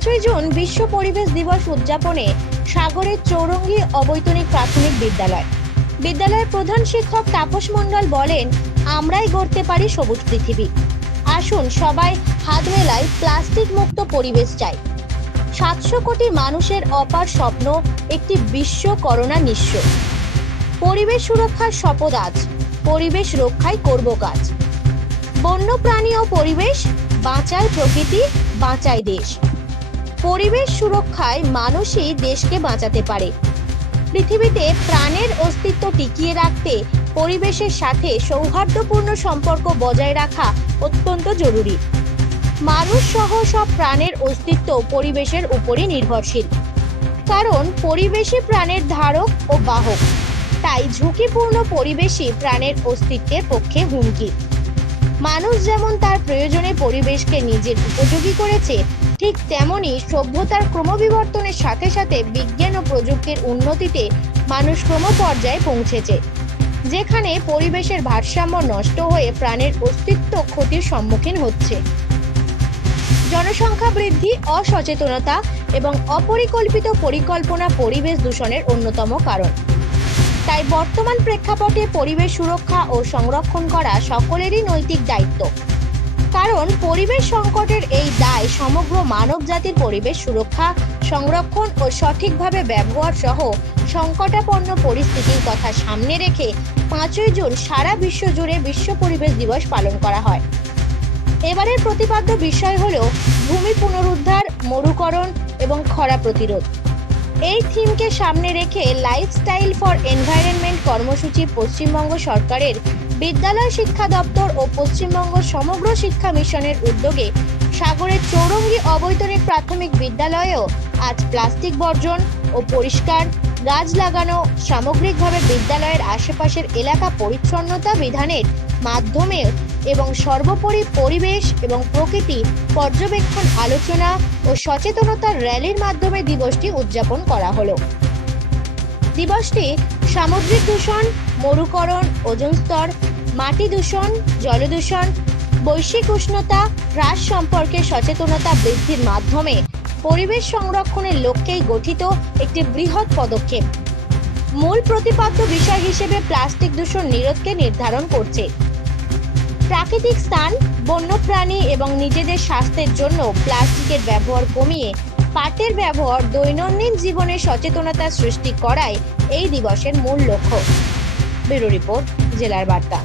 পাঁচই জুন বিশ্ব পরিবেশ দিবস উদযাপনে সাগরের চৌরঙ্গি অবৈতনিক প্রাথমিক বিদ্যালয়। বিদ্যালয়ের প্রধান শিক্ষক তাপস মণ্ডল বলেন, আমরাই গড়তে পারি সবুজ পৃথিবী। আসুন সবাই হাত মেলায় প্লাস্টিক মুক্ত পরিবেশ চাই। সাতশো কোটি মানুষের অপার স্বপ্ন একটি বিশ্ব করোনা নিঃস্ব। পরিবেশ সুরক্ষার শপথ আজ। পরিবেশ রক্ষায় করব কাজ। বন্যপ্রাণী ও পরিবেশ বাঁচায় প্রকৃতি বাঁচায় দেশ। পরিবেশ সুরক্ষায় মানুষই দেশকে বাঁচাতে পারে। পৃথিবীতে প্রাণের অস্তিত্ব টিকিয়ে রাখতে পরিবেশের সাথে সৌহার্দ্যপূর্ণ সম্পর্ক বজায় রাখা অত্যন্ত জরুরি। মানুষ সহ সব প্রাণের অস্তিত্ব পরিবেশের উপরই নির্ভরশীল। কারণ পরিবেশই প্রাণের ধারক ও বাহক। তাই ঝুঁকিপূর্ণ পরিবেশই প্রাণের অস্তিত্বের পক্ষে হুমকি। মানুষ যেমন তার প্রয়োজনে পরিবেশকে নিজের উপযোগী করেছে, ঠিক তেমনি সভ্যতার ক্রমবিবর্তনের সাথে সাথে বিজ্ঞান ও প্রযুক্তির উন্নতিতে মানুষ ক্রমপর্যায়ে পৌঁছেছে, যেখানে পরিবেশের ভারসাম্য নষ্ট হয়ে প্রাণের অস্তিত্ব ক্ষতির সম্মুখীন হচ্ছে। জনসংখ্যা বৃদ্ধি, অসচেতনতা এবং অপরিকল্পিত পরিকল্পনা পরিবেশ দূষণের অন্যতম কারণ। তাই বর্তমান প্রেক্ষাপটে পরিবেশ সুরক্ষা ও সংরক্ষণ করা সকলেরই নৈতিক দায়িত্ব। কারণ পরিবেশ সংকটের এই দায় সমগ্র মানব জাতির পরিবেশ সুরক্ষা, সংরক্ষণ ও সঠিকভাবে ব্যবহার সহ সংকটাপন্ন পরিস্থিতির কথা সামনে রেখে পাঁচই জুন সারা বিশ্ব জুড়ে বিশ্ব পরিবেশ দিবস পালন করা হয়। এবারের প্রতিপাদ্য বিষয় হল ভূমি পুনরুদ্ধার, মরুকরণ এবং খরা প্রতিরোধ। এই থিমকে সামনে রেখে লাইফস্টাইল ফর এনভায়রনমেন্ট কর্মসূচি পশ্চিমবঙ্গ সরকারের বিদ্যালয় শিক্ষা দপ্তর ও পশ্চিমবঙ্গ সমগ্র শিক্ষা মিশনের উদ্যোগে সাগরের চৌরঙ্গি অবৈতনিক প্রাথমিক বিদ্যালয়েও আজ প্লাস্টিক বর্জন ও পরিষ্কার, গাছ লাগানো, সামগ্রিকভাবে বিদ্যালয়ের আশেপাশের এলাকা পরিচ্ছন্নতা বিধানের মাধ্যমে এবং সর্বোপরি পরিবেশ এবং প্রকৃতি পর্যবেক্ষণ আলোচনা ও সচেতনতার র্যালির মাধ্যমে দিবসটি উদযাপন করা হলো। দিবসটি সামুদ্রিক দূষণ, মরুকরণ, ওজন স্তর, মাটি দূষণ জলদূষণ বৈশ্বিক উষ্ণতা, হ্রাস সম্পর্কে সচেতনতা বৃদ্ধির মাধ্যমে পরিবেশ সংরক্ষণের লক্ষ্যেই গঠিত একটি বৃহৎ পদক্ষেপ। মূল প্রতিপাদ্য বিষয় হিসেবে প্লাস্টিক দূষণ নিরোধকে নির্ধারণ করছে। প্রাকৃতিক স্থান, বন্যপ্রাণী এবং নিজেদের স্বাস্থ্যের জন্য প্লাস্টিকের ব্যবহার কমিয়ে পাটের ব্যবহার দৈনন্দিন জীবনে সচেতনতা সৃষ্টি করাই এই দিবসের মূল লক্ষ্য। ব্যুরো রিপোর্ট, জেলার বার্তা।